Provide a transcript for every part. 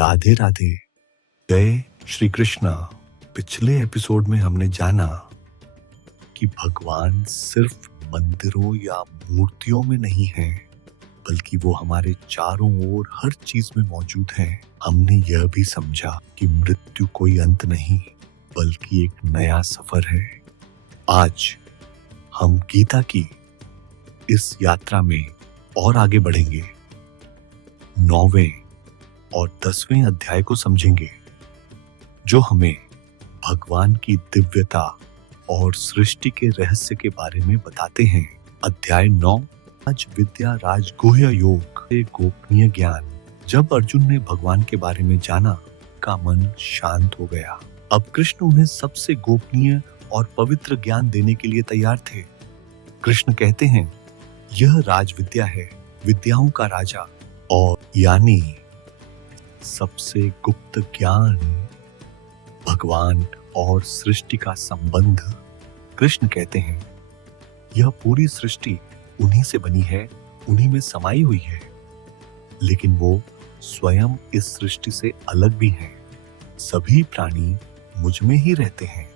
राधे राधे। जय श्री कृष्णा। पिछले एपिसोड में हमने जाना कि भगवान सिर्फ मंदिरों या मूर्तियों में नहीं है, बल्कि वो हमारे चारों ओर हर चीज में मौजूद हैं। हमने यह भी समझा कि मृत्यु कोई अंत नहीं, बल्कि एक नया सफर है। आज हम गीता की इस यात्रा में और आगे बढ़ेंगे। 9वें और 10वें अध्याय को समझेंगे, जो हमें भगवान की दिव्यता और सृष्टि के रहस्य के बारे में बताते हैं। अध्याय 9, राज विद्या राज गुह्य योग से गोपनीय ज्ञान। जब अर्जुन ने भगवान के बारे में जाना, का मन शांत हो गया। अब कृष्ण उन्हें सबसे गोपनीय और पवित्र ज्ञान देने के लिए तैयार थे। कृष्ण कहते हैं, यह राज विद्या है, विद्याओं का राजा, और यानी सबसे गुप्त ज्ञान, भगवान और सृष्टि का संबंध। कृष्ण कहते हैं, यह पूरी सृष्टि उन्हीं से बनी है, उन्हीं में समाई हुई है, लेकिन वो स्वयं इस सृष्टि से अलग भी हैं। सभी प्राणी मुझ में ही रहते हैं,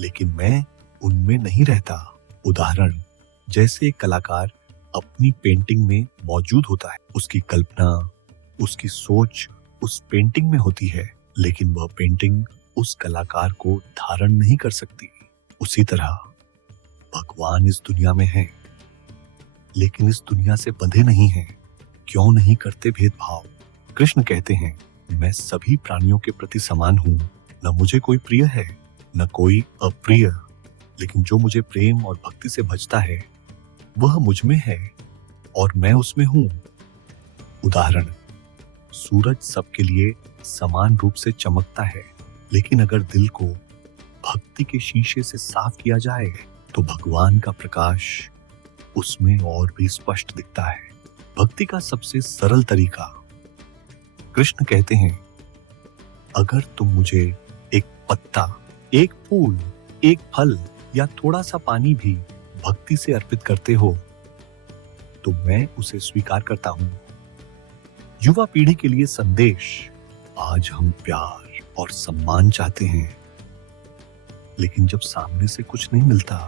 लेकिन मैं उनमें नहीं रहता। उदाहरण, जैसे एक कलाकार अपनी पेंटिंग में मौजूद होता है, उसकी कल्पना, उसकी सोच उस पेंटिंग में होती है, लेकिन वह पेंटिंग उस कलाकार को धारण नहीं कर सकती। उसी तरह भगवान इस दुनिया में है, लेकिन इस दुनिया से बंधे नहीं हैं। क्यों नहीं करते भेदभाव? कृष्ण कहते हैं, मैं सभी प्राणियों के प्रति समान हूँ। न मुझे कोई प्रिय है, न कोई अप्रिय, लेकिन जो मुझे प्रेम और भक्ति से भजता है, वह मुझ में है और मैं उसमें हूँ। उदाहरण, सूरज सबके लिए समान रूप से चमकता है, लेकिन अगर दिल को भक्ति के शीशे से साफ किया जाए, तो भगवान का प्रकाश उसमें और भी स्पष्ट दिखता है। भक्ति का सबसे सरल तरीका। कृष्ण कहते हैं, अगर तुम मुझे एक पत्ता, एक फूल, एक फल या थोड़ा सा पानी भी भक्ति से अर्पित करते हो, तो मैं उसे स्वीकार करता हूं। युवा पीढ़ी के लिए संदेश। आज हम प्यार और सम्मान चाहते हैं, लेकिन जब सामने से कुछ नहीं मिलता,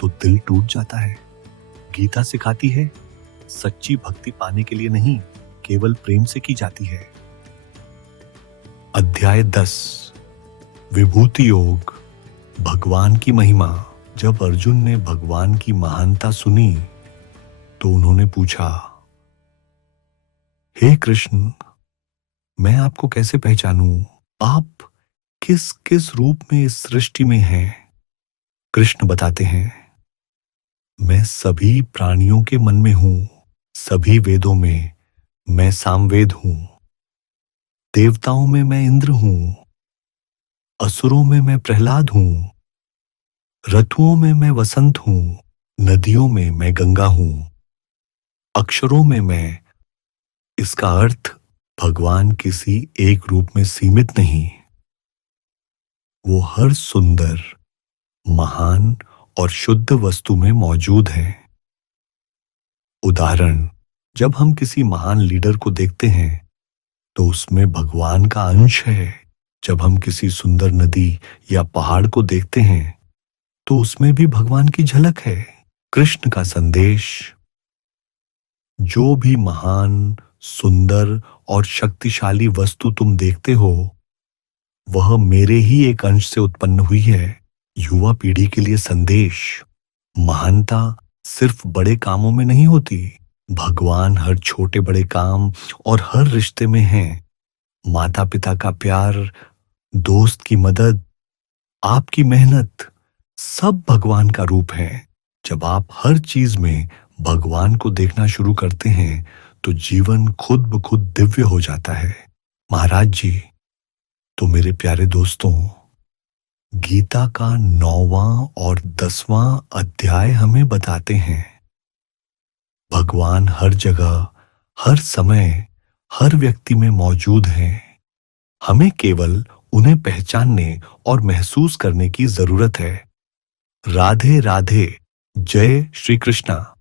तो दिल टूट जाता है। गीता सिखाती है, सच्ची भक्ति पाने के लिए नहीं, केवल प्रेम से की जाती है। अध्याय 10, विभूति योग, भगवान की महिमा। जब अर्जुन ने भगवान की महानता सुनी, तो उन्होंने पूछा, हे कृष्ण, मैं आपको कैसे पहचानूं? आप किस किस रूप में इस सृष्टि में हैं? कृष्ण बताते हैं, मैं सभी प्राणियों के मन में हूं, सभी वेदों में मैं सामवेद हूं, देवताओं में मैं इंद्र हूं, असुरों में मैं प्रहलाद हूं, ऋतुओं में मैं वसंत हूं, नदियों में मैं गंगा हूं, अक्षरों में मैं। इसका अर्थ, भगवान किसी एक रूप में सीमित नहीं, वो हर सुंदर, महान और शुद्ध वस्तु में मौजूद है। उदाहरण, जब हम किसी महान लीडर को देखते हैं, तो उसमें भगवान का अंश है। जब हम किसी सुंदर नदी या पहाड़ को देखते हैं, तो उसमें भी भगवान की झलक है। कृष्ण का संदेश, जो भी महान, सुंदर और शक्तिशाली वस्तु तुम देखते हो, वह मेरे ही एक अंश से उत्पन्न हुई है। युवा पीढ़ी के लिए संदेश, महानता सिर्फ बड़े कामों में नहीं होती, भगवान हर छोटे बड़े काम और हर रिश्ते में है। माता पिता का प्यार, दोस्त की मदद, आपकी मेहनत, सब भगवान का रूप है। जब आप हर चीज में भगवान को देखना शुरू करते हैं, तो जीवन खुद ब खुद दिव्य हो जाता है। महाराज जी, तो मेरे प्यारे दोस्तों, गीता का 9वां और 10वां अध्याय हमें बताते हैं, भगवान हर जगह, हर समय, हर व्यक्ति में मौजूद हैं। हमें केवल उन्हें पहचानने और महसूस करने की जरूरत है। राधे राधे। जय श्री कृष्णा।